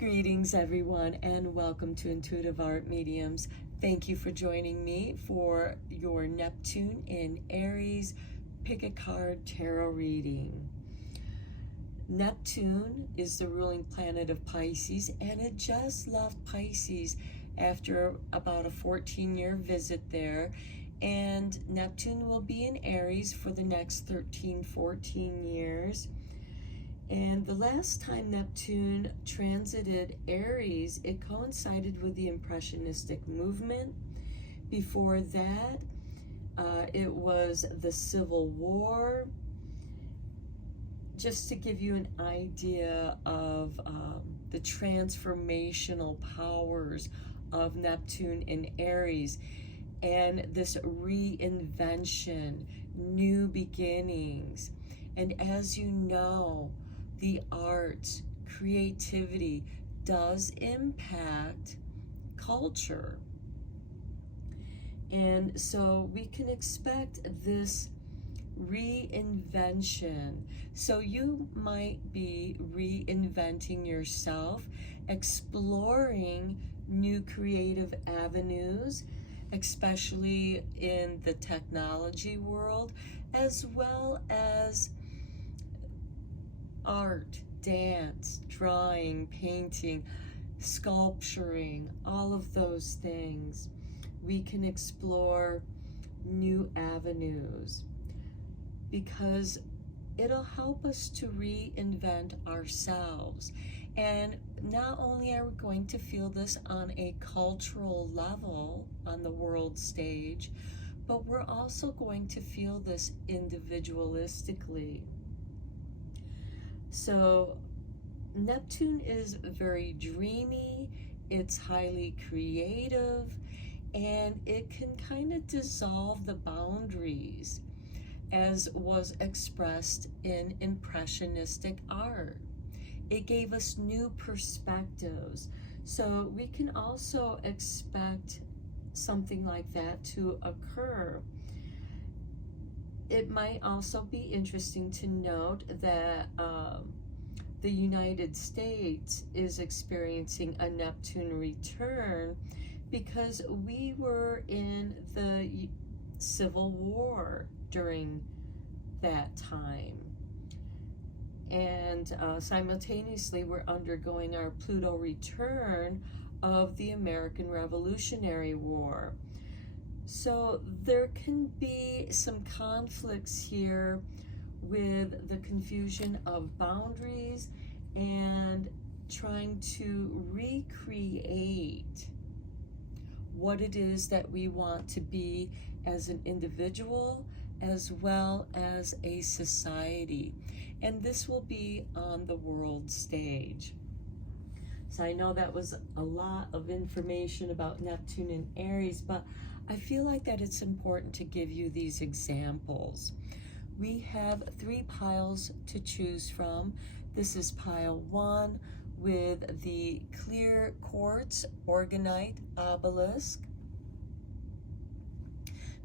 Greetings, everyone, and welcome to Intuitive Art Mediums. Thank you for joining me for your Neptune in Aries Pick a Card Tarot reading. Neptune is the ruling planet of Pisces, and it just left Pisces after about a 14-year visit there. And Neptune will be in Aries for the next 14 years. And the last time Neptune transited Aries, it coincided with the Impressionistic movement. Before that, it was the Civil War. Just to give you an idea of the transformational powers of Neptune in Aries and this reinvention, new beginnings. And as you know, the arts, creativity does impact culture. And so we can expect this reinvention. So you might be reinventing yourself, exploring new creative avenues, especially in the technology world, as well as art, dance, drawing, painting, sculpturing, all of those things. We can explore new avenues because it'll help us to reinvent ourselves. And not only are we going to feel this on a cultural level on the world stage, but we're also going to feel this individualistically. So Neptune is very dreamy, it's highly creative, and it can kind of dissolve the boundaries as was expressed in Impressionistic art. It gave us new perspectives. So we can also expect something like that to occur. It might also be interesting to note that the United States is experiencing a Neptune return because we were in the Civil War during that time. And simultaneously, we're undergoing our Pluto return of the American Revolutionary War. So there can be some conflicts here with the confusion of boundaries and trying to recreate what it is that we want to be as an individual as well as a society. And this will be on the world stage. So I know that was a lot of information about Neptune and Aries, but I feel like that it's important to give you these examples. We have 3 piles to choose from. This is pile 1 with the clear quartz organite obelisk.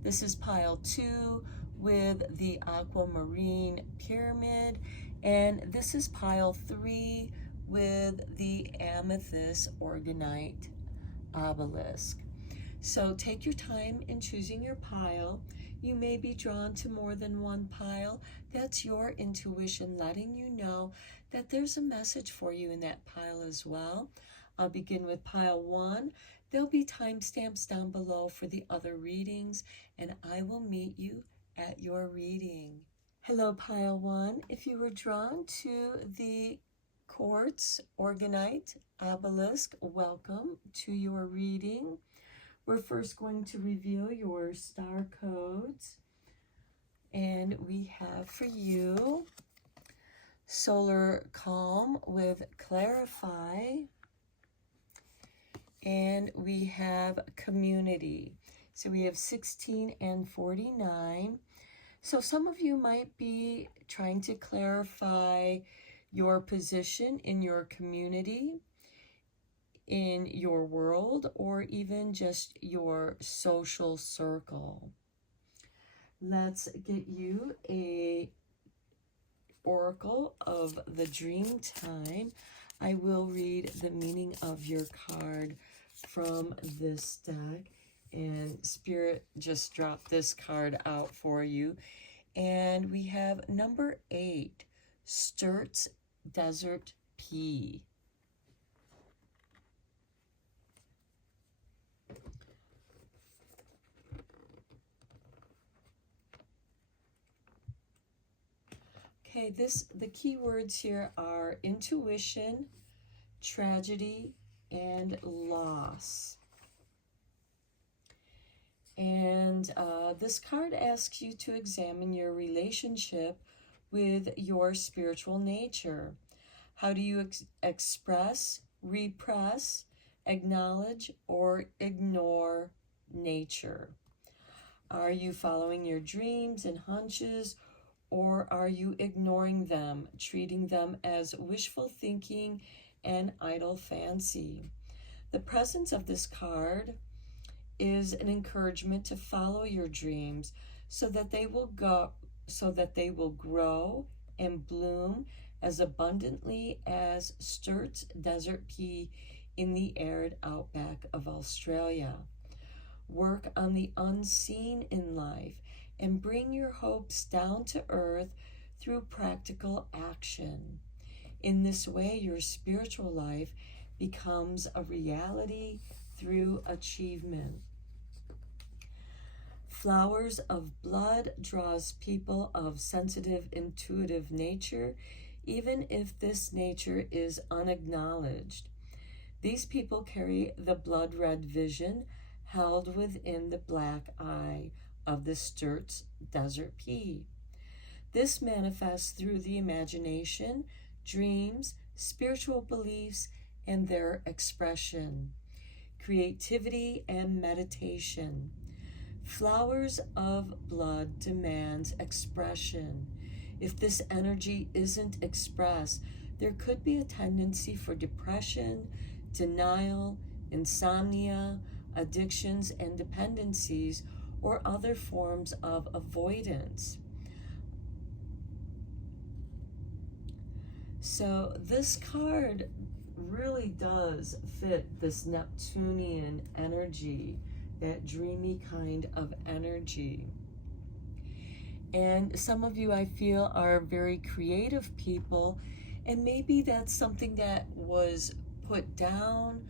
This is pile 2 with the aquamarine pyramid. And this is pile 3 with the amethyst organite obelisk. So take your time in choosing your pile. You may be drawn to more than one pile. That's your intuition letting you know that there's a message for you in that pile as well. I'll begin with pile 1. There'll be timestamps down below for the other readings, and I will meet you at your reading. Hello, pile 1. If you were drawn to the quartz organite obelisk, welcome to your reading. We're first going to reveal your star codes. And we have for you Solar Calm with Clarify. And we have Community. So we have 16 and 49. So some of you might be trying to clarify your position in your community, in your world, or even just your social circle. Let's get you a oracle of the dream time. I will read the meaning of your card from this deck, and Spirit just dropped this card out for you. And we have number 8, Sturt's Desert Pea. Okay, the key words here are intuition, tragedy, and loss. And this card asks you to examine your relationship with your spiritual nature. How do you express, repress, acknowledge, or ignore nature? Are you following your dreams and hunches, or are you ignoring them, treating them as wishful thinking and idle fancy? The presence of this card is an encouragement to follow your dreams so that they will grow and bloom as abundantly as Sturt's desert pea in the arid outback of Australia. Work on the unseen in life and bring your hopes down to earth through practical action. In this way, your spiritual life becomes a reality through achievement. Flowers of Blood draws people of sensitive, intuitive nature, even if this nature is unacknowledged. These people carry the blood-red vision held within the black eye of the Sturt's desert pea. This manifests through the imagination, dreams, spiritual beliefs, and their expression, creativity, and meditation. Flowers of Blood demands expression. If this energy isn't expressed, there could be a tendency for depression, denial, insomnia, addictions and dependencies, or other forms of avoidance. So this card really does fit this Neptunian energy, that dreamy kind of energy. And some of you, I feel, are very creative people, and maybe that's something that was put down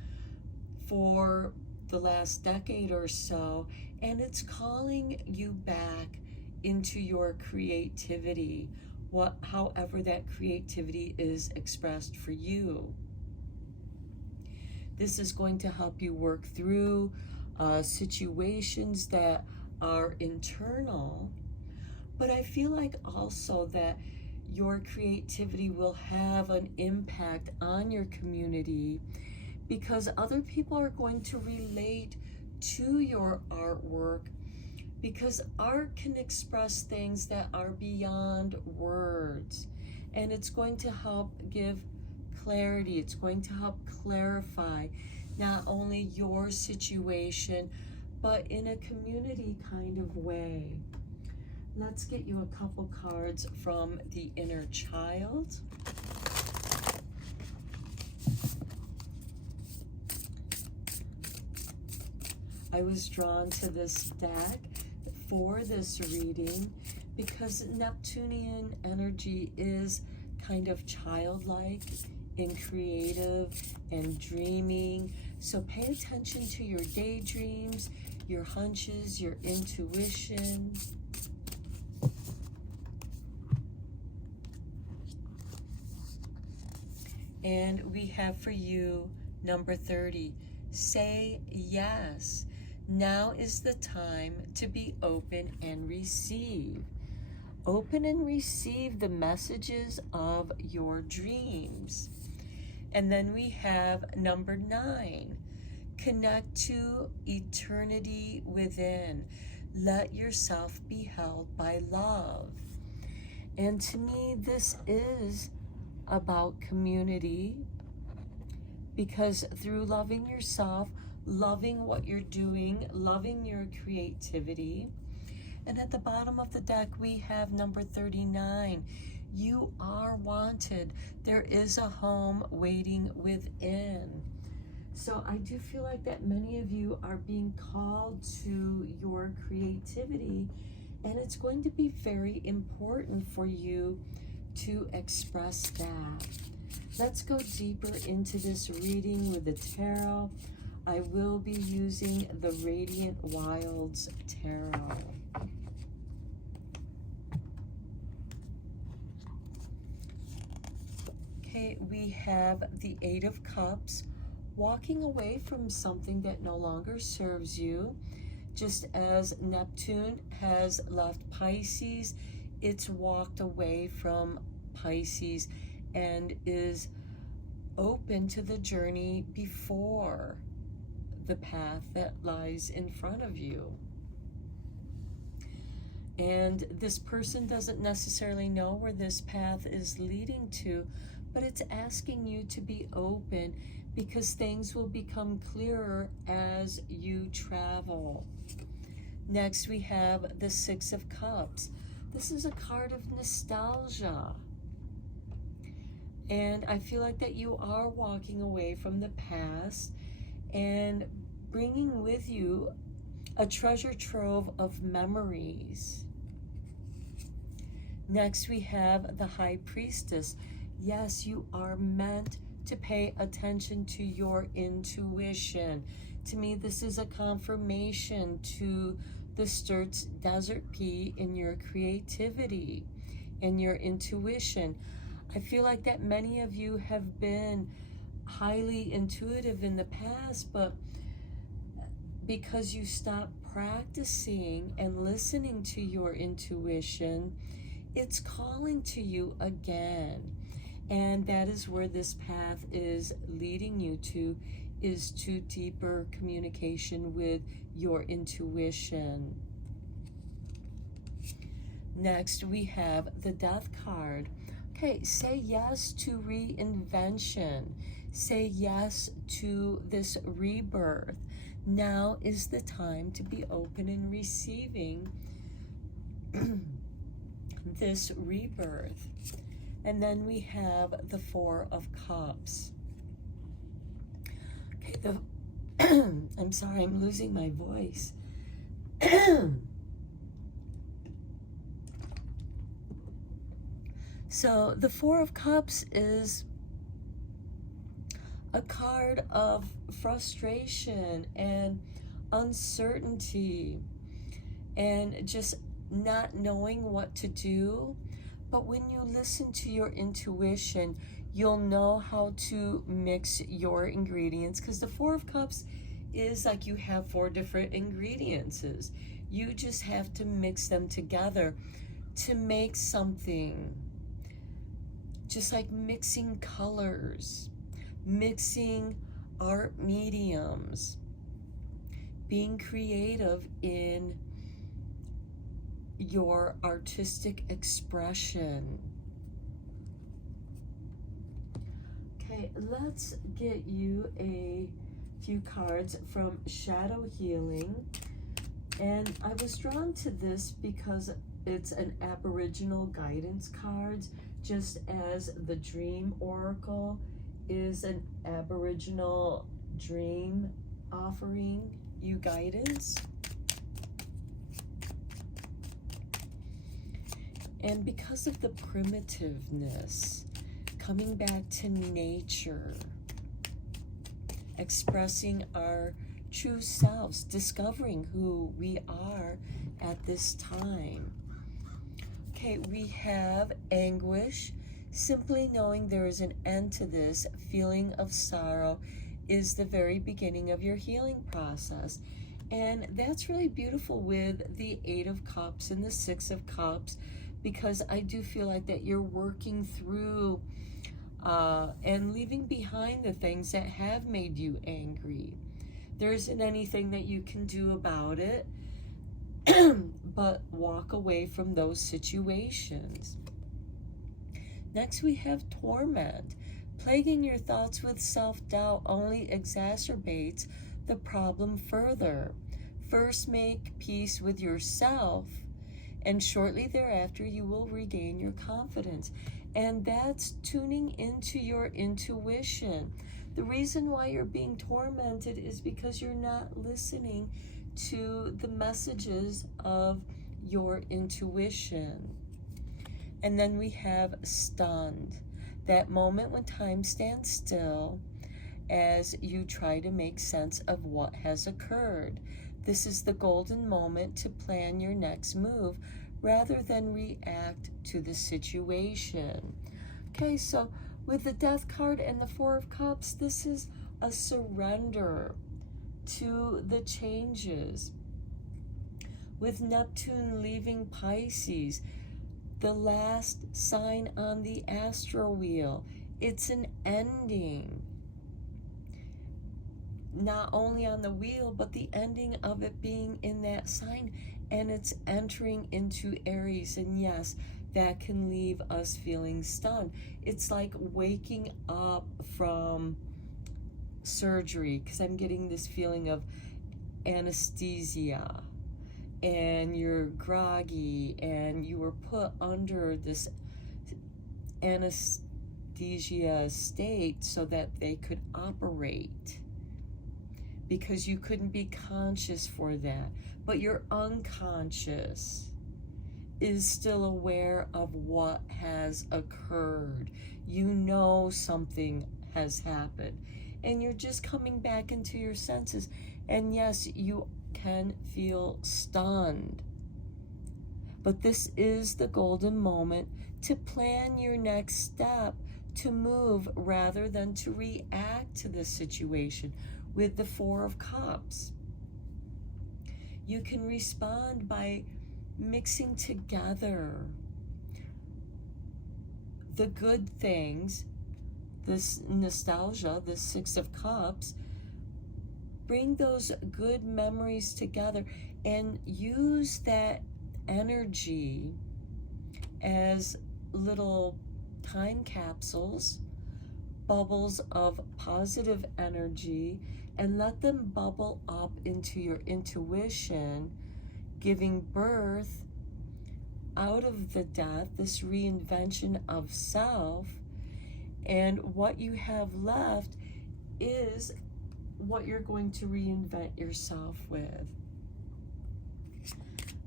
for the last decade or so, and it's calling you back into your creativity, however that creativity is expressed for you. This is going to help you work through situations that are internal, but I feel like also that your creativity will have an impact on your community, because other people are going to relate to your artwork, because art can express things that are beyond words, and it's going to help give clarity. It's going to help clarify not only your situation, but in a community kind of way. Let's get you a couple cards from the inner child. I was drawn to this deck for this reading because Neptunian energy is kind of childlike and creative and dreaming. So pay attention to your daydreams, your hunches, your intuition. And we have for you number 30. Say yes. Now is the time to be open and receive. Open and receive the messages of your dreams. And then we have number 9. Connect to eternity within. Let yourself be held by love. And to me, this is about community, because through loving yourself, loving what you're doing, loving your creativity. And at the bottom of the deck, we have number 39. You are wanted. There is a home waiting within. So I do feel like that many of you are being called to your creativity, and it's going to be very important for you to express that. Let's go deeper into this reading with the tarot. I will be using the Radiant Wilds Tarot. Okay, we have the Eight of Cups, walking away from something that no longer serves you. Just as Neptune has left Pisces, it's walked away from Pisces and is open to the journey before the path that lies in front of you. And this person doesn't necessarily know where this path is leading to, but it's asking you to be open, because things will become clearer as you travel. Next, we have the Six of Cups. This is a card of nostalgia. And I feel like that you are walking away from the past and bringing with you a treasure trove of memories. Next, we have the High Priestess. Yes, you are meant to pay attention to your intuition. To me, this is a confirmation to the Sturt's Desert Pea in your creativity, in your intuition. I feel like that many of you have been highly intuitive in the past, but because you stopped practicing and listening to your intuition, it's calling to you again. And that is where this path is leading you to, is to deeper communication with your intuition. Next, we have the Death card. Okay, say yes to reinvention. Say yes to this rebirth. Now is the time to be open and receiving this rebirth. And then we have the Four of Cups. Okay, I'm sorry, I'm losing my voice. So the Four of Cups is a card of frustration and uncertainty and just not knowing what to do. But when you listen to your intuition, you'll know how to mix your ingredients, because the Four of Cups is like you have 4 different ingredients. You just have to mix them together to make something. Just like mixing colors, mixing art mediums, being creative in your artistic expression. Okay, let's get you a few cards from Shadow Healing. And I was drawn to this because it's an Aboriginal guidance card, just as the Dream Oracle is an Aboriginal dream offering you guidance. And because of the primitiveness, coming back to nature, expressing our true selves, discovering who we are at this time. Okay, we have anguish. Simply knowing there is an end to this feeling of sorrow is the very beginning of your healing process. And that's really beautiful with the Eight of Cups and the Six of Cups, because I do feel like that you're working through and leaving behind the things that have made you angry. There isn't anything that you can do about it, but walk away from those situations. Next, we have torment. Plaguing your thoughts with self-doubt only exacerbates the problem further. First, make peace with yourself, And shortly thereafter, you will regain your confidence. And that's tuning into your intuition. The reason why you're being tormented is because you're not listening to the messages of your intuition. And then we have stunned. That moment when time stands still as you try to make sense of what has occurred. This is the golden moment to plan your next move rather than react to the situation. Okay, so with the Death card and the Four of Cups, this is a surrender to the changes. With Neptune leaving Pisces, the last sign on the astro wheel, it's an ending. Not only on the wheel, but the ending of it being in that sign, and it's entering into Aries. And yes, that can leave us feeling stunned. It's like waking up from surgery, because I'm getting this feeling of anesthesia, and you're groggy, and you were put under this anesthesia state so that they could operate, because you couldn't be conscious for that. But your unconscious is still aware of what has occurred. You know something has happened, and you're just coming back into your senses. And yes, you can feel stunned. But this is the golden moment to plan your next step, to move rather than to react to the situation. With the Four of Cups, you can respond by mixing together the good things, this nostalgia, the Six of Cups. Bring those good memories together and use that energy as little time capsules, bubbles of positive energy, and let them bubble up into your intuition, giving birth out of the death, this reinvention of self. And what you have left is what you're going to reinvent yourself with.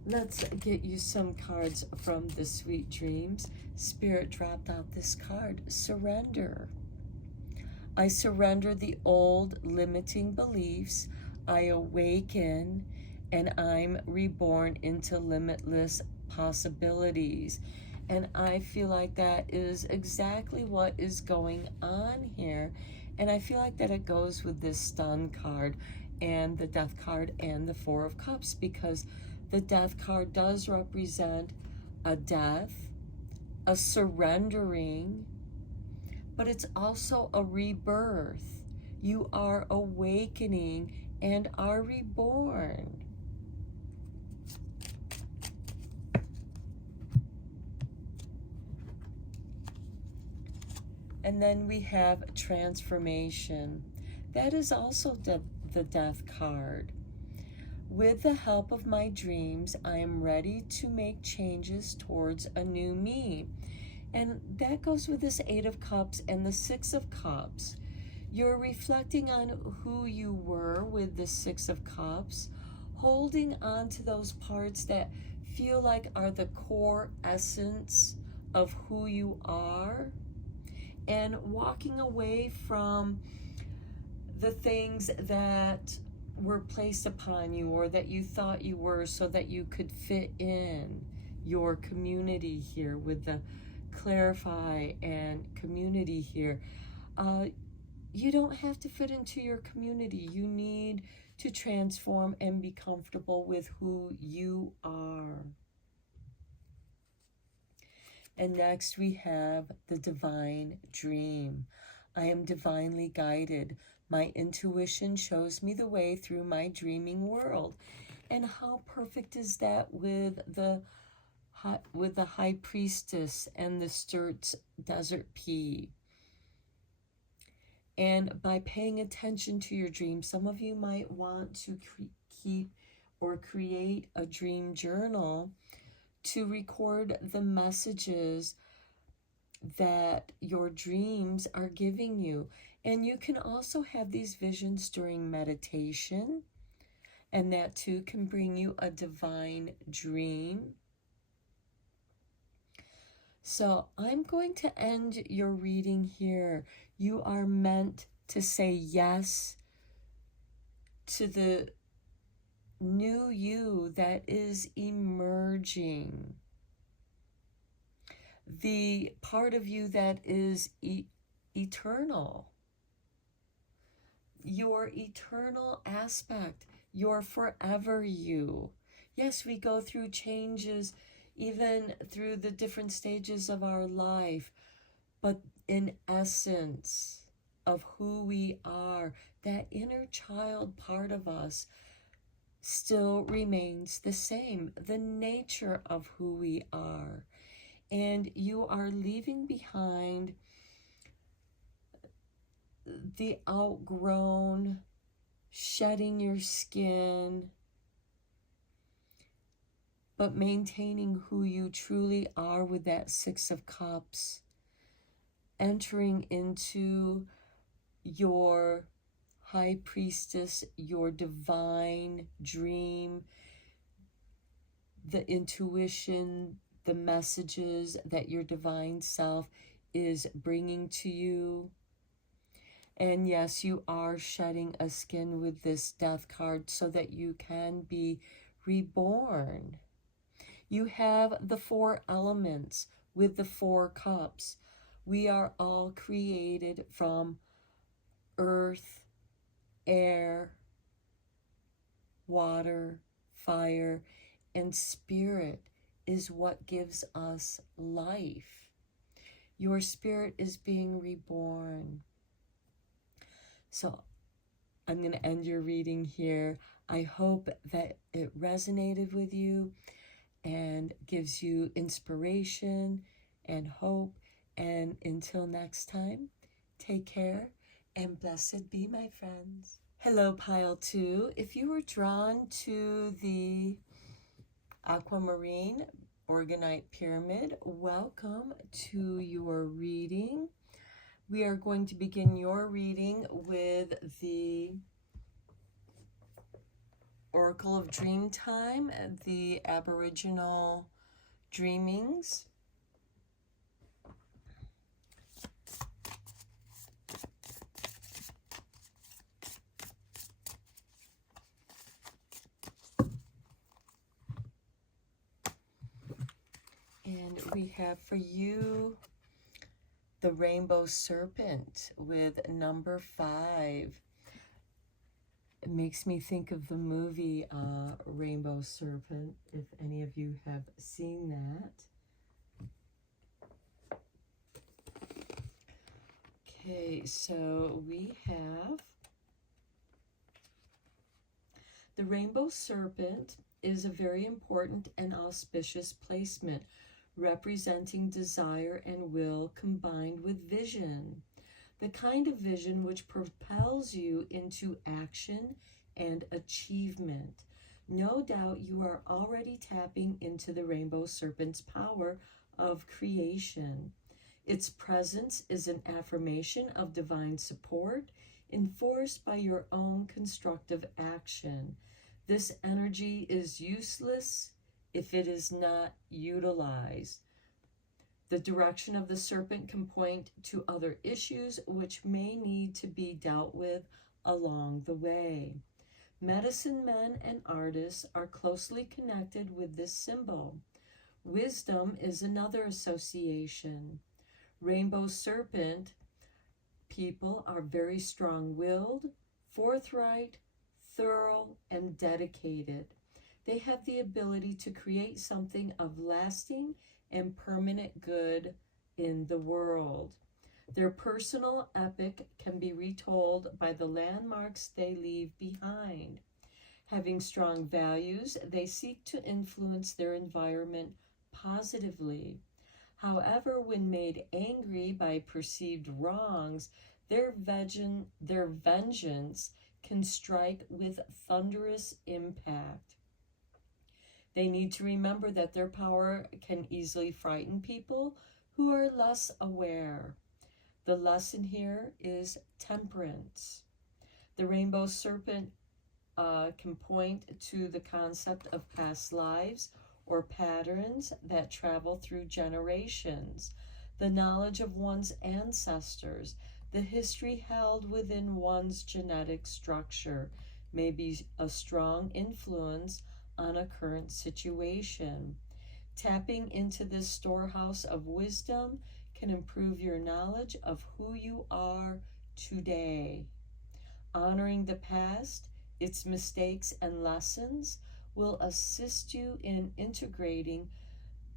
Let's get you some cards from the Sweet Dreams. Spirit dropped out this card, Surrender. I surrender the old limiting beliefs. I awaken and I'm reborn into limitless possibilities. And I feel like that is exactly what is going on here. And I feel like that it goes with this Stun card and the Death card and the Four of Cups, because the Death card does represent a death, a surrendering, but it's also a rebirth. You are awakening and are reborn. And then we have transformation. That is also the Death card. With the help of my dreams, I am ready to make changes towards a new me. And that goes with this Eight of Cups and the Six of Cups. You're reflecting on who you were with the Six of Cups, holding on to those parts that feel like are the core essence of who you are, and walking away from the things that were placed upon you or that you thought you were so that you could fit in your community here with the clarify and community here. You don't have to fit into your community. You need to transform and be comfortable with who you are. And next we have the divine dream. I am divinely guided. My intuition shows me the way through my dreaming world. And how perfect is that with the High Priestess and the Sturt's Desert Pea. And by paying attention to your dreams, some of you might want to keep or create a dream journal to record the messages that your dreams are giving you. And you can also have these visions during meditation, and that too can bring you a divine dream. So I'm going to end your reading here. You are meant to say yes to the new you that is emerging. The part of you that is eternal. Your eternal aspect. Your forever you. Yes, we go through changes even through the different stages of our life, but in essence of who we are, that inner child part of us still remains the same, the nature of who we are. And you are leaving behind the outgrown, shedding your skin, but maintaining who you truly are with that Six of Cups, entering into your High Priestess, your divine dream, the intuition, the messages that your divine self is bringing to you. And yes, you are shedding a skin with this Death card so that you can be reborn. You have the 4 elements with the 4 cups. We are all created from earth, air, water, fire, and spirit is what gives us life. Your spirit is being reborn. So I'm going to end your reading here. I hope that it resonated with you and gives you inspiration and hope. And until next time, take care and blessed be, my friends. Hello, Pile 2. If you were drawn to the Aquamarine Organite Pyramid, welcome to your reading. We are going to begin your reading with the Oracle of Dreamtime, the Aboriginal Dreamings. And we have for you the Rainbow Serpent with number 5. It makes me think of the movie Rainbow Serpent, if any of you have seen that. Okay, so we have the Rainbow Serpent is a very important and auspicious placement, representing desire and will combined with vision. The kind of vision which propels you into action and achievement. No doubt you are already tapping into the Rainbow Serpent's power of creation. Its presence is an affirmation of divine support, enforced by your own constructive action. This energy is useless if it is not utilized. The direction of the serpent can point to other issues which may need to be dealt with along the way. Medicine men and artists are closely connected with this symbol. Wisdom is another association. Rainbow Serpent people are very strong-willed, forthright, thorough, and dedicated. They have the ability to create something of lasting and permanent good in the world. Their personal epic can be retold by the landmarks they leave behind. Having strong values, they seek to influence their environment positively. However, when made angry by perceived wrongs, their vengeance can strike with thunderous impact. They need to remember that their power can easily frighten people who are less aware. The lesson here is temperance. The rainbow serpent can point to the concept of past lives or patterns that travel through generations, the knowledge of one's ancestors, the history held within one's genetic structure may be a strong influence on a current situation. Tapping into this storehouse of wisdom can improve your knowledge of who you are today. Honoring the past, its mistakes and lessons, will assist you in integrating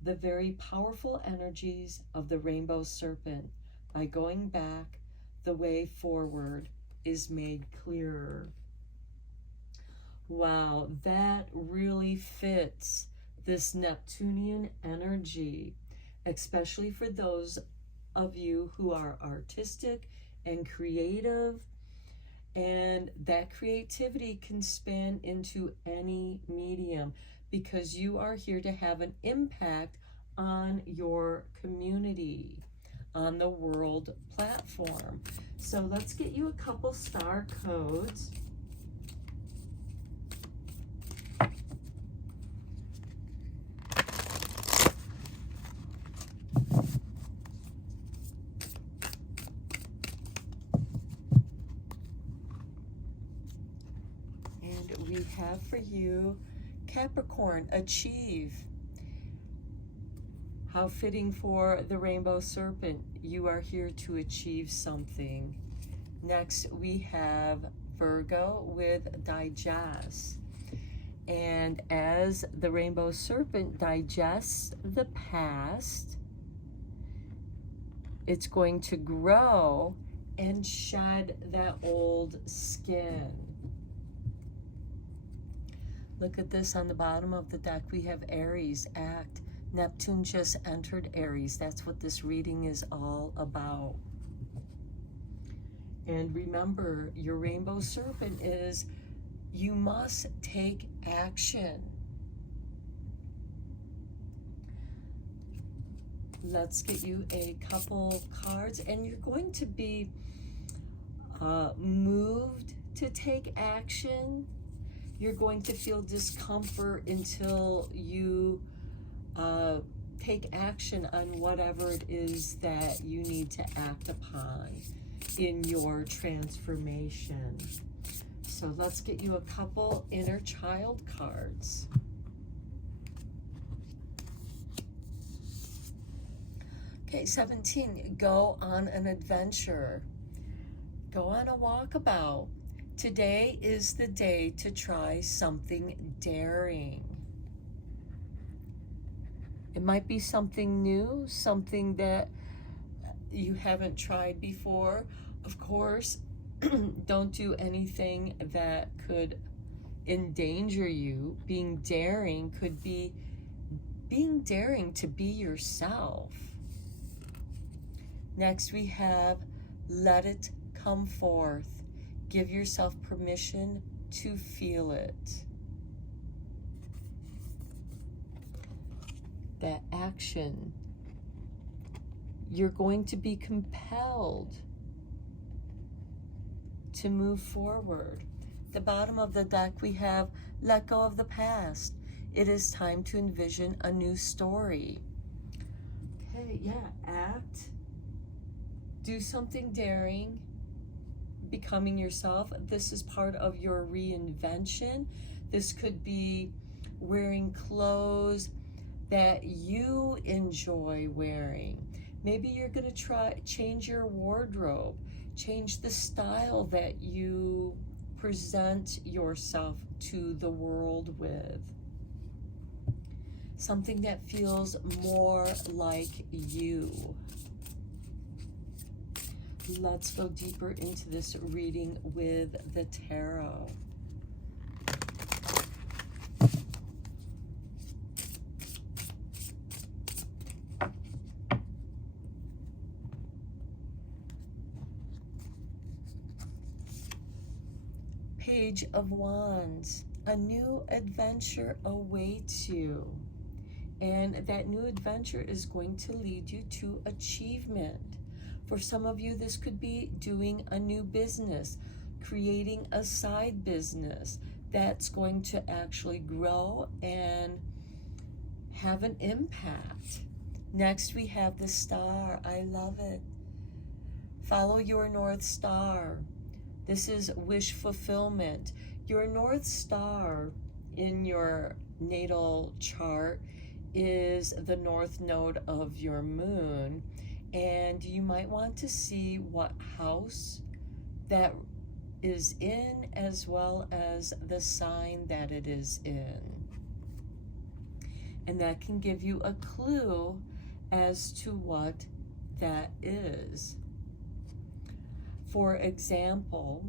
the very powerful energies of the rainbow serpent. By going back, the way forward is made clearer. Wow, that really fits this Neptunian energy, especially for those of you who are artistic and creative. And that creativity can span into any medium because you are here to have an impact on your community, on the world platform. So let's get you a couple star codes. And we have for you Capricorn, achieve. How fitting for the rainbow serpent. You are here to achieve something. Next, we have Virgo with digest. And as the rainbow serpent digests the past, it's going to grow and shed that old skin. Look at this on the bottom of the deck. We have Aries, act. Neptune just entered Aries. That's what this reading is all about. And remember, your rainbow serpent is, you must take action. Let's get you a couple cards, and you're going to be moved to take action. You're going to feel discomfort until you take action on whatever it is that you need to act upon in your transformation. So let's get you a couple inner child cards. Okay, 17, go on an adventure. Go on a walkabout. Today is the day to try something daring. It might be something new, something that you haven't tried before. Of course, don't do anything that could endanger you. Being daring could be being daring to be yourself. Next, we have let it come forth. Give yourself permission to feel it. That action, you're going to be compelled to move forward. The bottom of the deck, we have let go of the past. It is time to envision a new story. Okay, yeah, act. Do something daring, becoming yourself. This is part of your reinvention. This could be wearing clothes that you enjoy wearing. Maybe you're going to change your wardrobe, change the style that you present yourself to the world with. Something that feels more like you. Let's go deeper into this reading with the tarot. Page of Wands. A new adventure awaits you. And that new adventure is going to lead you to achievement. For some of you, this could be doing a new business, creating a side business that's going to actually grow and have an impact. Next, we have the star. I love it. Follow your North Star. This is wish fulfillment. Your North Star in your natal chart is the north node of your moon, and you might want to see what house that is in as well as the sign that it is in. And that can give you a clue as to what that is. For example,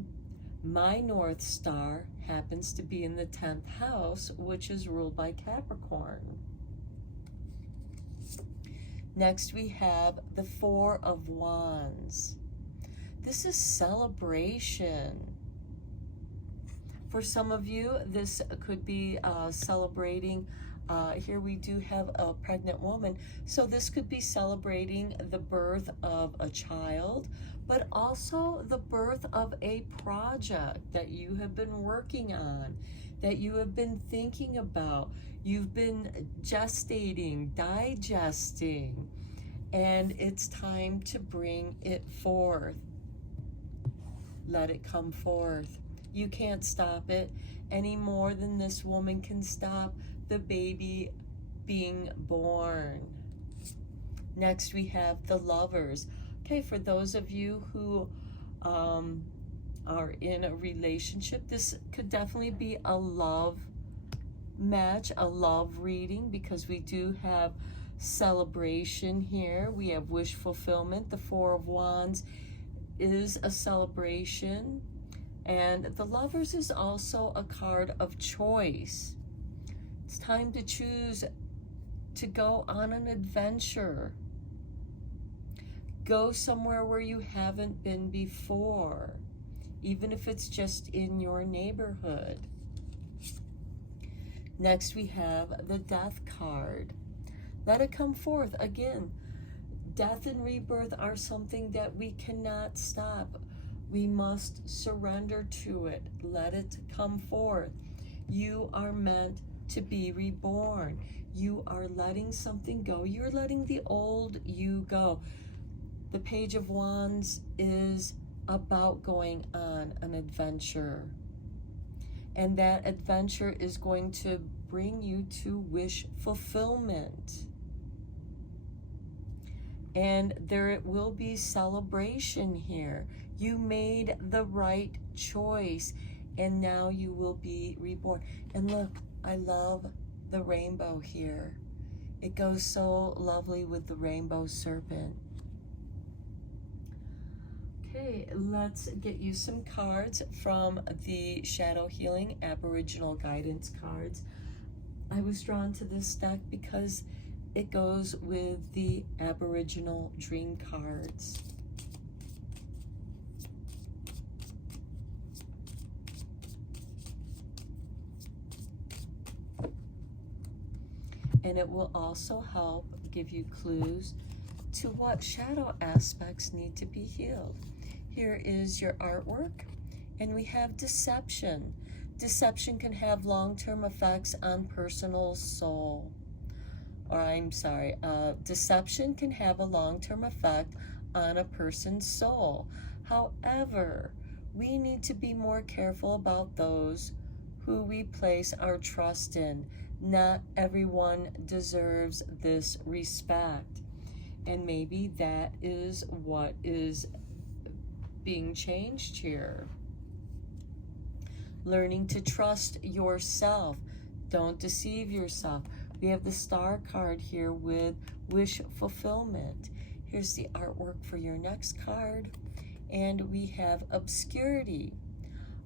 my North Star happens to be in the 10th house, which is ruled by Capricorn. Next, we have the Four of Wands. This is celebration. For some of you, this could be celebrating. Here we do have a pregnant woman. So this could be celebrating the birth of a child, but also the birth of a project that you have been working on, that you have been thinking about. You've been gestating, digesting, and it's time to bring it forth. Let it come forth. You can't stop it any more than this woman can stop the baby being born. Next, we have the Lovers. Okay, for those of you who are in a relationship, this could definitely be a love match, a love reading, because we do have celebration here. We have wish fulfillment. The Four of Wands is a celebration, and the Lovers is also a card of choice. It's time to choose to go on an adventure. Go somewhere where you haven't been before, even if it's just in your neighborhood. Next, we have the Death card. Let it come forth. Again, death and rebirth are something that we cannot stop. We must surrender to it. Let it come forth. You are meant to be reborn. You are letting something go. You're letting the old you go. The Page of Wands is about going on an adventure. And that adventure is going to bring you to wish fulfillment. And there will be celebration here. You made the right choice, and now you will be reborn. And look, I love the rainbow here. It goes so lovely with the rainbow serpent. Okay, let's get you some cards from the Shadow Healing Aboriginal Guidance cards. I was drawn to this deck because it goes with the Aboriginal Dream cards. And it will also help give you clues to what shadow aspects need to be healed. Here is your artwork, and we have deception. Deception can have long-term effects on personal soul. Deception can have a long-term effect on a person's soul. However, we need to be more careful about those who we place our trust in. Not everyone deserves this respect. And maybe that is what is being changed here. Learning to trust yourself. Don't deceive yourself. We have the Star card here with wish fulfillment. Here's the artwork for your next card. And we have obscurity.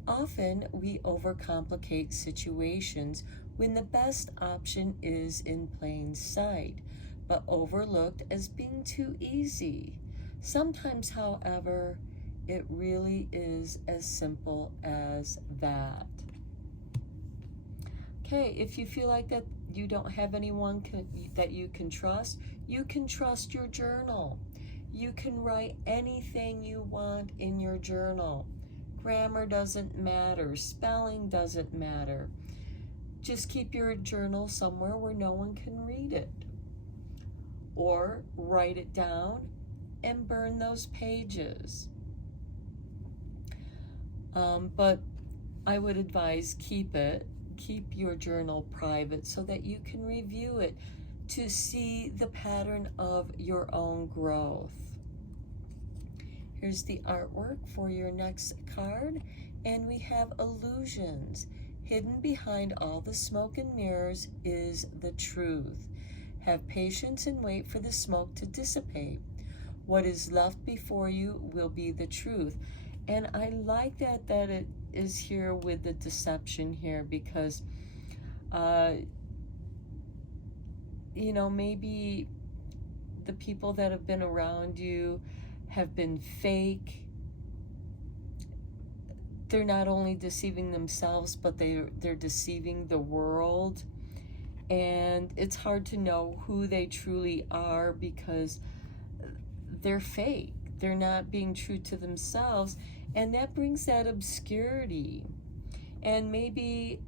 Often we overcomplicate situations when the best option is in plain sight, but overlooked as being too easy. Sometimes, however, it, It really is as simple as that. Okay, if you feel like that you don't have anyone that you can trust your journal. You can write anything you want in your journal. Grammar doesn't matter, spelling doesn't matter. Just keep your journal somewhere where no one can read it. Or write it down and burn those pages. But I would advise keep your journal private so that you can review it to see the pattern of your own growth. Here's the artwork for your next card, and we have illusions. Hidden behind all the smoke and mirrors is the truth. Have patience and wait for the smoke to dissipate. What is left before you will be the truth. And I like that it is here with the deception here, because you know, maybe the people that have been around you have been fake. They're not only deceiving themselves, but they're deceiving the world. And it's hard to know who they truly are because they're fake. They're not being true to themselves. And that brings that obscurity. And maybe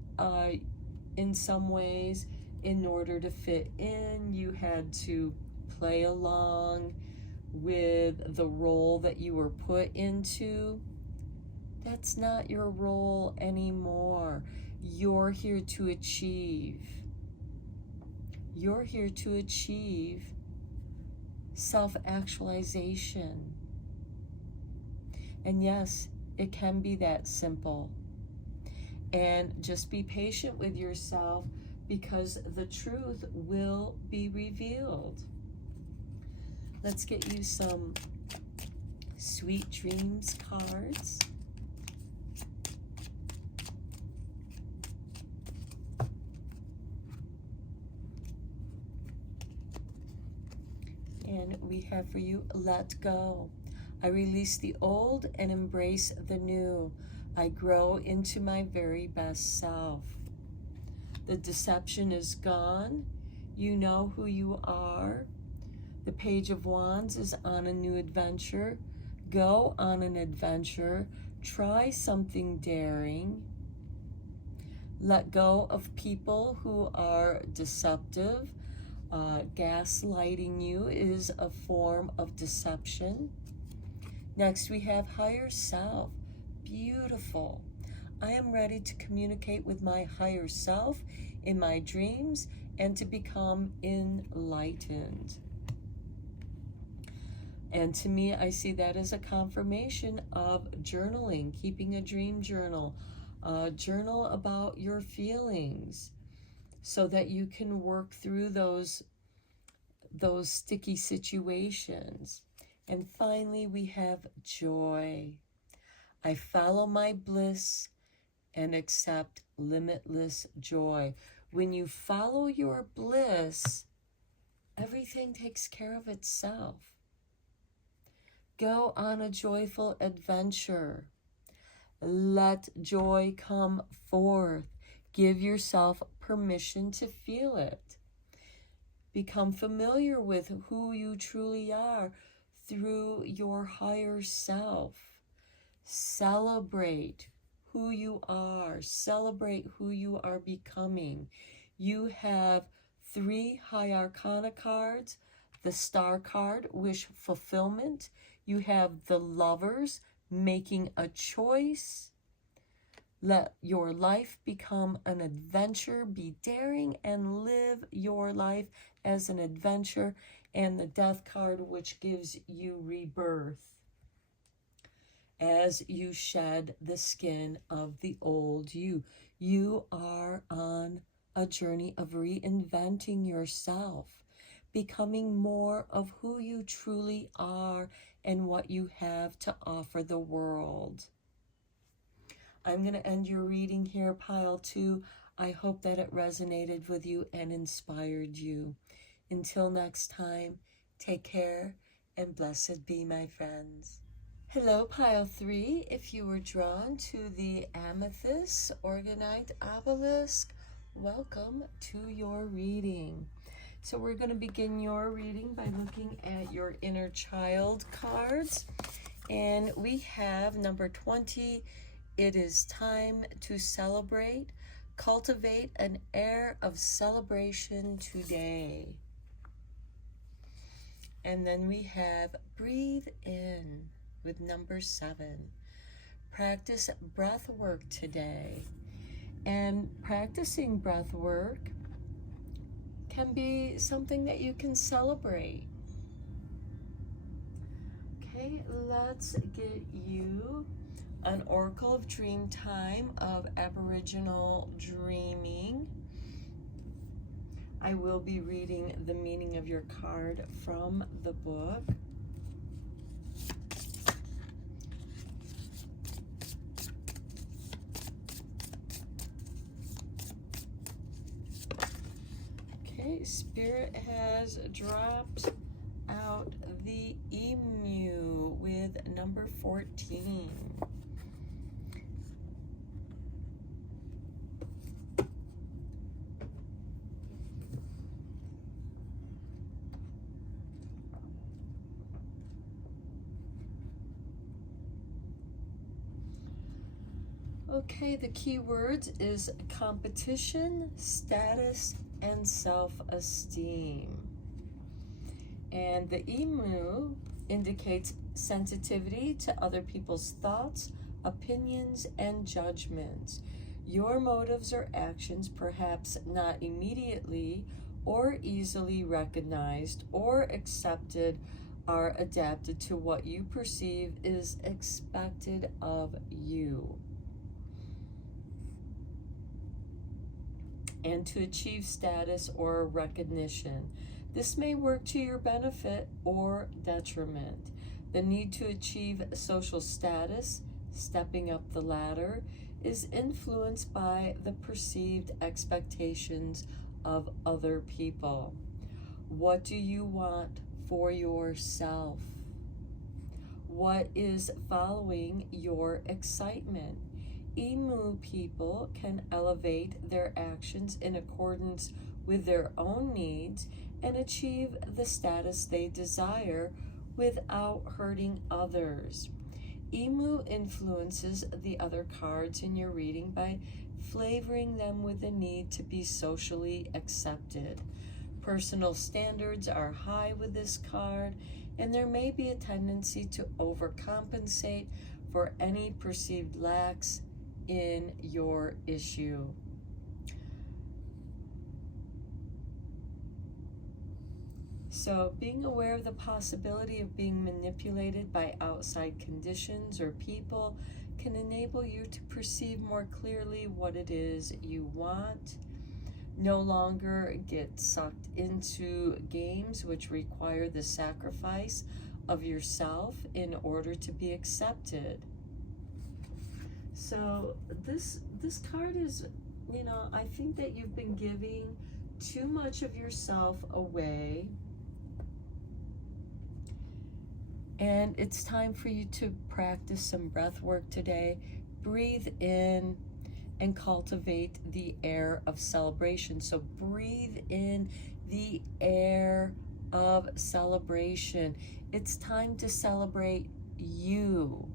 in some ways, in order to fit in, you had to play along with the role that you were put into. That's not your role anymore. You're here to achieve. You're here to achieve self-actualization. And yes, it can be that simple. And just be patient with yourself, because the truth will be revealed. Let's get you some Sweet Dreams cards. And we have for you, let go. I release the old and embrace the new. I grow into my very best self. The deception is gone. You know who you are. The Page of Wands is on a new adventure. Go on an adventure. Try something daring. Let go of people who are deceptive. Gaslighting you is a form of deception. Next, we have higher self. Beautiful. I am ready to communicate with my higher self in my dreams and to become enlightened. And to me, I see that as a confirmation of journaling, keeping a dream journal. Journal about your feelings so that you can work through those sticky situations. And finally, we have joy. I follow my bliss and accept limitless joy. When you follow your bliss, everything takes care of itself. Go on a joyful adventure. Let joy come forth. Give yourself permission to feel it. Become familiar with who you truly are through your higher self. Celebrate who you are. Celebrate who you are becoming. You have 3 High Arcana cards. The Star card, Wish Fulfillment. You have the Lovers, Making a Choice. Let your life become an adventure. Be daring and live your life as an adventure. And the Death card, which gives you rebirth as you shed the skin of the old you. You are on a journey of reinventing yourself, becoming more of who you truly are and what you have to offer the world. I'm going to end your reading here, Pile 2. I hope that it resonated with you and inspired you. Until next time, take care and blessed be, my friends. Hello, Pile 3. If you were drawn to the Amethyst Organite Obelisk, welcome to your reading. So we're going to begin your reading by looking at your inner child cards. And we have number 20, it is time to celebrate. Cultivate an air of celebration today. And then we have breathe in with number 7. Practice breath work today. And practicing breath work can be something that you can celebrate. Okay, let's get you an Oracle of Dream Time of Aboriginal Dreaming. I will be reading the meaning of your card from the book. Okay, Spirit has dropped out the emu with number 14. Okay, the key words is competition, status, and self-esteem. And the emu indicates sensitivity to other people's thoughts, opinions, and judgments. Your motives or actions, perhaps not immediately or easily recognized or accepted, are adapted to what you perceive is expected of you. And to achieve status or recognition. This may work to your benefit or detriment. The need to achieve social status, stepping up the ladder, is influenced by the perceived expectations of other people. What do you want for yourself? What is following your excitement? Emu people can elevate their actions in accordance with their own needs and achieve the status they desire without hurting others. Emu influences the other cards in your reading by flavoring them with the need to be socially accepted. Personal standards are high with this card, and there may be a tendency to overcompensate for any perceived lacks in your issue. So being aware of the possibility of being manipulated by outside conditions or people can enable you to perceive more clearly what it is you want. No longer get sucked into games which require the sacrifice of yourself in order to be accepted. So this card is, I think that you've been giving too much of yourself away. And it's time for you to practice some breath work today. Breathe in and cultivate the air of celebration. So breathe in the air of celebration. It's time to celebrate you,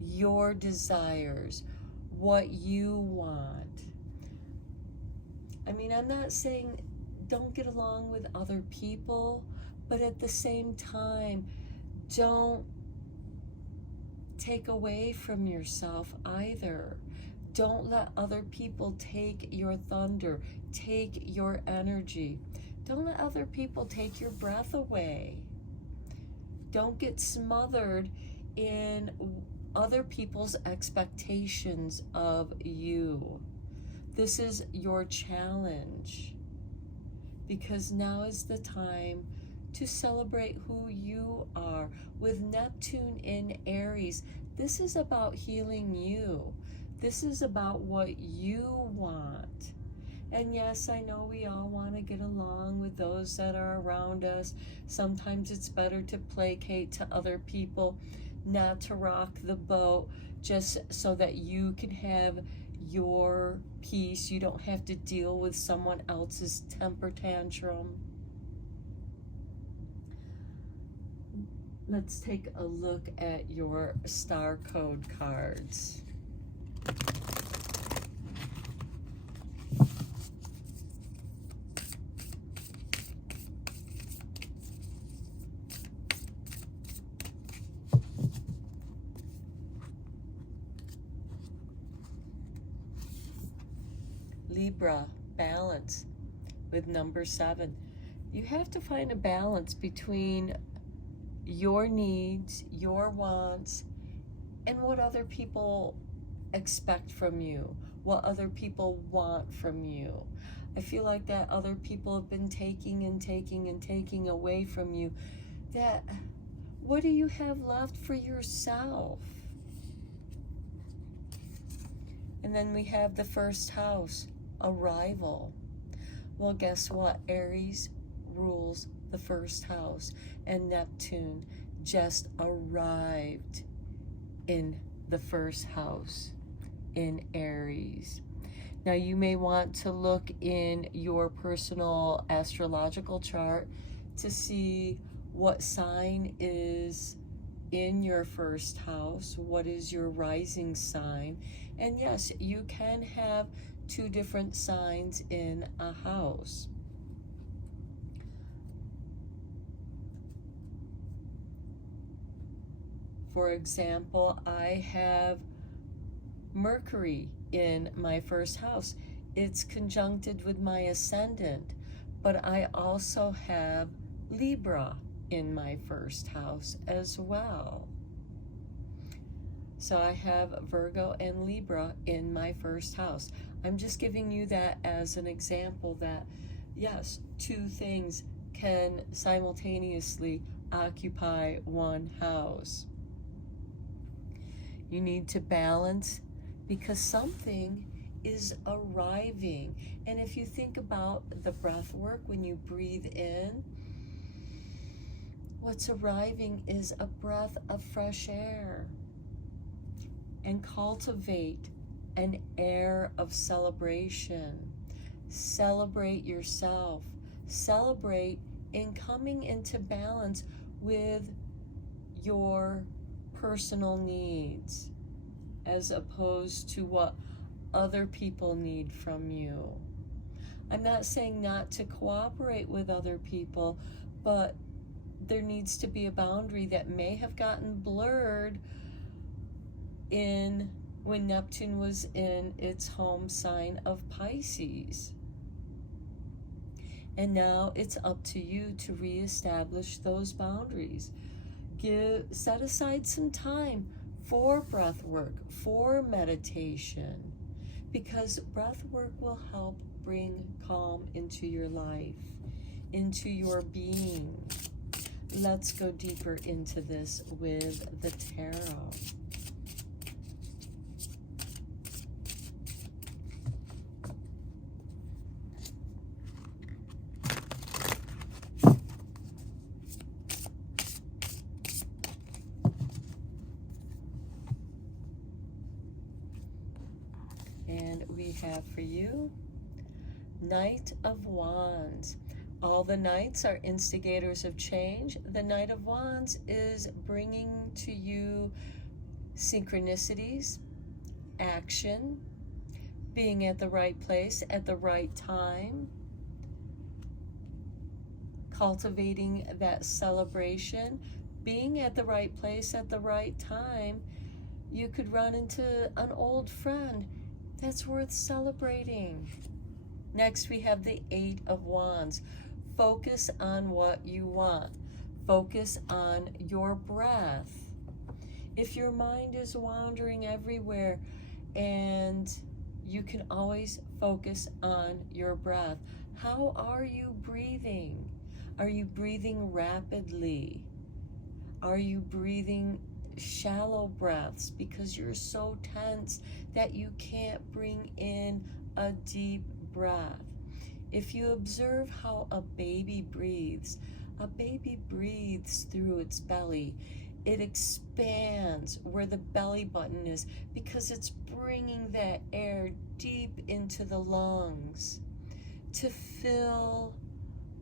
your desires, what you want. I mean, I'm not saying don't get along with other people, but at the same time, don't take away from yourself either. Don't let other people take your thunder, take your energy. Don't let other people take your breath away. Don't get smothered in other people's expectations of you. This is your challenge, because now is the time to celebrate who you are. With Neptune in Aries, this is about healing you. This is about what you want. And yes, I know we all want to get along with those that are around us. Sometimes it's better to placate to other people, not to rock the boat, just so that you can have your peace. You don't have to deal with someone else's temper tantrum. Let's take a look at your star code cards. Libra, balance with number 7. You have to find a balance between your needs, your wants, and what other people expect from you, what other people want from you. I feel like that other people have been taking and taking and taking away from you. That, what do you have left for yourself? And then we have the first house, arrival. Well, guess what? Aries rules the first house, and Neptune just arrived in the first house in Aries. Now, you may want to look in your personal astrological chart to see what sign is in your first house, what is your rising sign. And yes, you can have 2 different signs in a house. For example, I have Mercury in my first house. It's conjuncted with my ascendant, but I also have Libra in my first house as well. So I have Virgo and Libra in my first house. I'm just giving you that as an example that, yes, 2 things can simultaneously occupy one house. You need to balance because something is arriving. And if you think about the breath work, when you breathe in, what's arriving is a breath of fresh air. And cultivate an air of celebration. Celebrate yourself. Celebrate in coming into balance with your personal needs as opposed to what other people need from you. I'm not saying not to cooperate with other people, but there needs to be a boundary that may have gotten blurred in when Neptune was in its home sign of Pisces. And now it's up to you to reestablish those boundaries. Set aside some time for breath work, for meditation, because breath work will help bring calm into your life, into your being. Let's go deeper into this with the tarot. And we have for you, Knight of Wands. All the knights are instigators of change. The Knight of Wands is bringing to you synchronicities, action, being at the right place at the right time, cultivating that celebration, being at the right place at the right time. You could run into an old friend. That's worth celebrating. Next, we have the 8 of Wands. Focus on what you want. Focus on your breath. If your mind is wandering everywhere, and you can always focus on your breath. How are you breathing? Are you breathing rapidly? Are you breathing shallow breaths because you're so tense that you can't bring in a deep breath? If you observe how a baby breathes through its belly. It expands where the belly button is because it's bringing that air deep into the lungs, to fill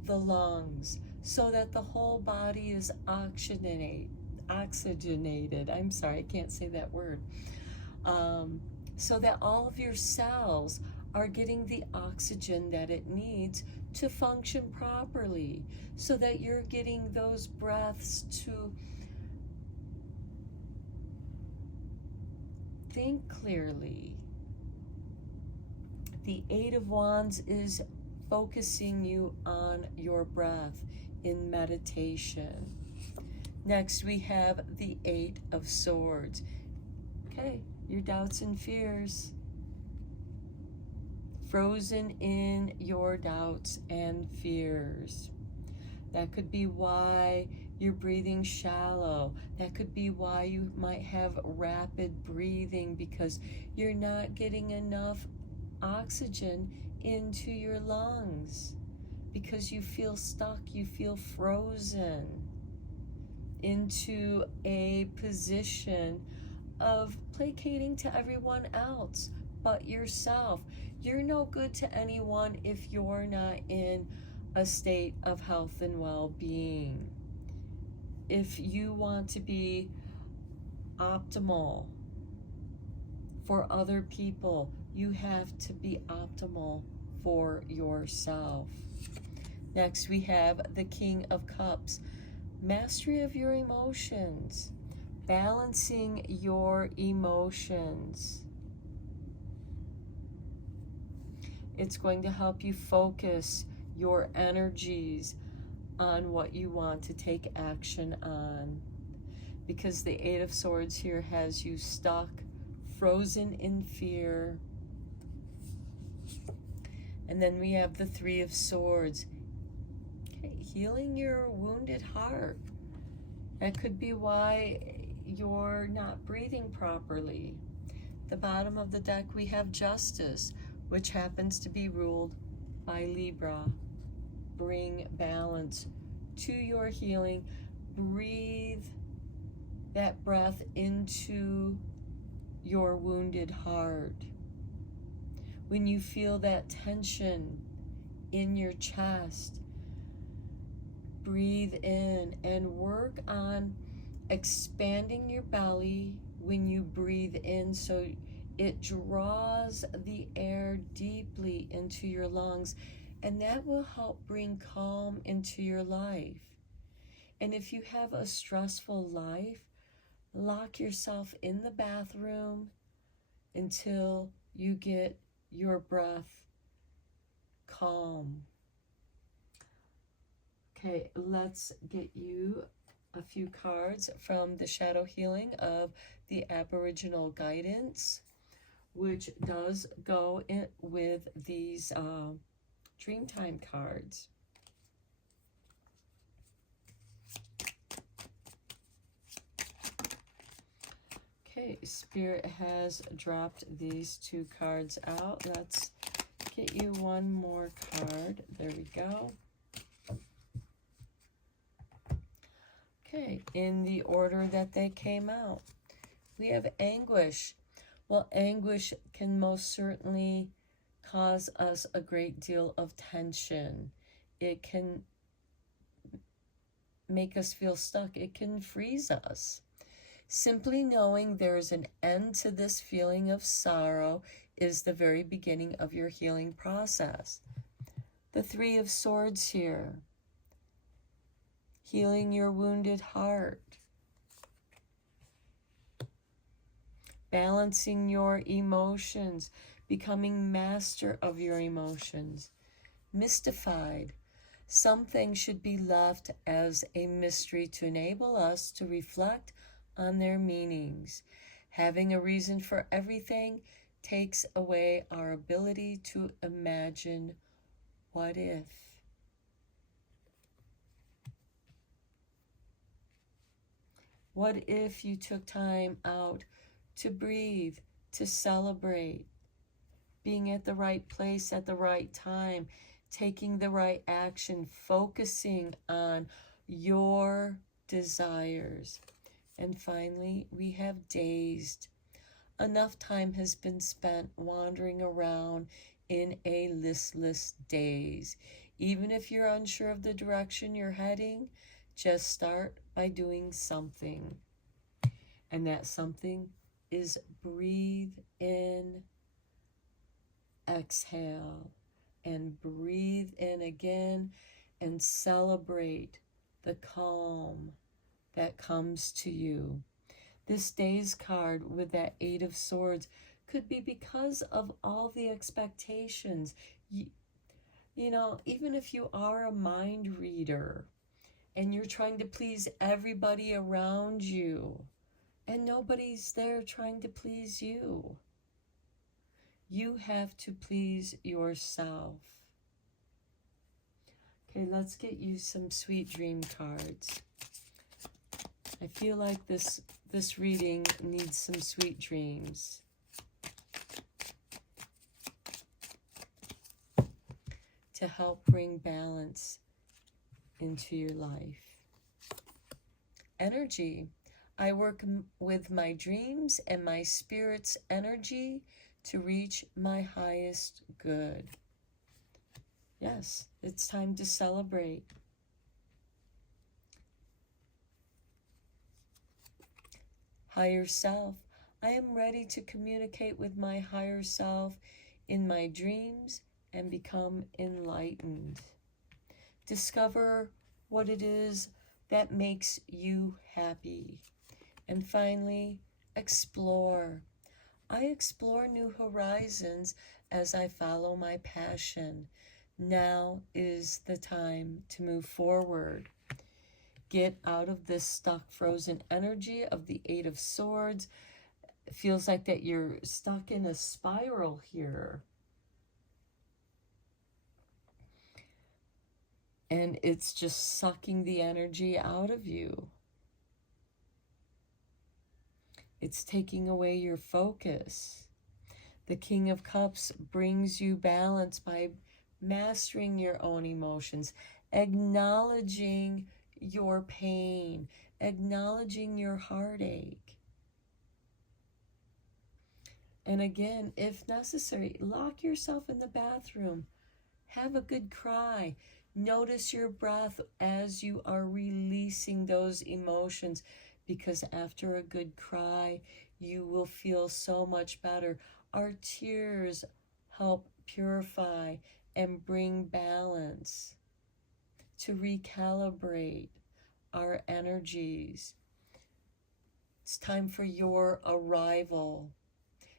the lungs so that the whole body is oxygenated. I'm sorry, I can't say that word. So that all of your cells are getting the oxygen that it needs to function properly, so that you're getting those breaths to think clearly. The Eight of Wands is focusing you on your breath in meditation. Next, we have the Eight of Swords. Okay, your doubts and fears. Frozen in your doubts and fears. That could be why you're breathing shallow. That could be why you might have rapid breathing, because you're not getting enough oxygen into your lungs, because you feel stuck, you feel frozen into a position of placating to everyone else but yourself. You're no good to anyone if you're not in a state of health and well-being. If you want to be optimal for other people, you have to be optimal for yourself. Next, we have the King of Cups. Mastery of your emotions. Balancing your emotions. It's going to help you focus your energies on what you want to take action on. Because the Eight of Swords here has you stuck, frozen in fear. And then we have the Three of Swords. Okay, healing your wounded heart. That could be why you're not breathing properly. The bottom of the deck, we have Justice, which happens to be ruled by Libra. Bring balance to your healing. Breathe that breath into your wounded heart. When you feel that tension in your chest, breathe in and work on expanding your belly when you breathe in, so it draws the air deeply into your lungs, and that will help bring calm into your life. And if you have a stressful life, lock yourself in the bathroom until you get your breath calm. Okay, let's get you a few cards from the Shadow Healing of the Aboriginal Guidance, which does go in with these Dreamtime cards. Okay, Spirit has dropped these two cards out. Let's get you one more card. There we go. Okay, in the order that they came out, we have anguish. Well, anguish can most certainly cause us a great deal of tension. It can make us feel stuck. It can freeze us. Simply knowing there's an end to this feeling of sorrow is the very beginning of your healing process. The Three of Swords here. Healing your wounded heart. Balancing your emotions. Becoming master of your emotions. Mystified. Something should be left as a mystery to enable us to reflect on their meanings. Having a reason for everything takes away our ability to imagine what if. What if you took time out to breathe, to celebrate, being at the right place at the right time, taking the right action, focusing on your desires. And finally, we have dazed. Enough time has been spent wandering around in a listless daze. Even if you're unsure of the direction you're heading, just start by doing something. And that something is breathe in, exhale, and breathe in again, and celebrate the calm that comes to you. This day's card with that Eight of Swords could be because of all the expectations. You know, even if you are a mind reader and you're trying to please everybody around you and nobody's there trying to please you, you have to please yourself. Okay, let's get you some sweet dream cards. I feel like this reading needs some sweet dreams. To help bring balance into your life. Energy. I work with my dreams and my spirit's energy to reach my highest good. Yes, it's time to celebrate. Higher self. I am ready to communicate with my higher self in my dreams and become enlightened. Discover what it is that makes you happy. And finally, explore. I explore new horizons as I follow my passion. Now is the time to move forward. Get out of this stuck, frozen energy of the Eight of Swords. It feels like that you're stuck in a spiral here. And it's just sucking the energy out of you. It's taking away your focus. The King of Cups brings you balance by mastering your own emotions, acknowledging your pain, acknowledging your heartache. And again, if necessary, lock yourself in the bathroom. Have a good cry. Notice your breath as you are releasing those emotions, because after a good cry, you will feel so much better. Our tears help purify and bring balance to recalibrate our energies. It's time for your arrival,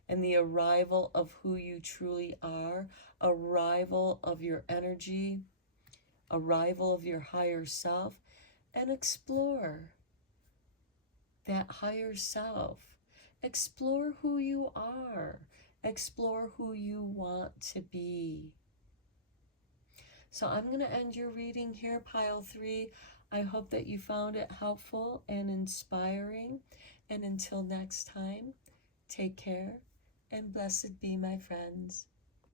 and the arrival of who you truly are, arrival of your energy, arrival of your higher self, and explore that higher self. Explore who you are. Explore who you want to be. So I'm going to end your reading here, pile 3. I hope that you found it helpful and inspiring. And until next time, take care and blessed be, my friends.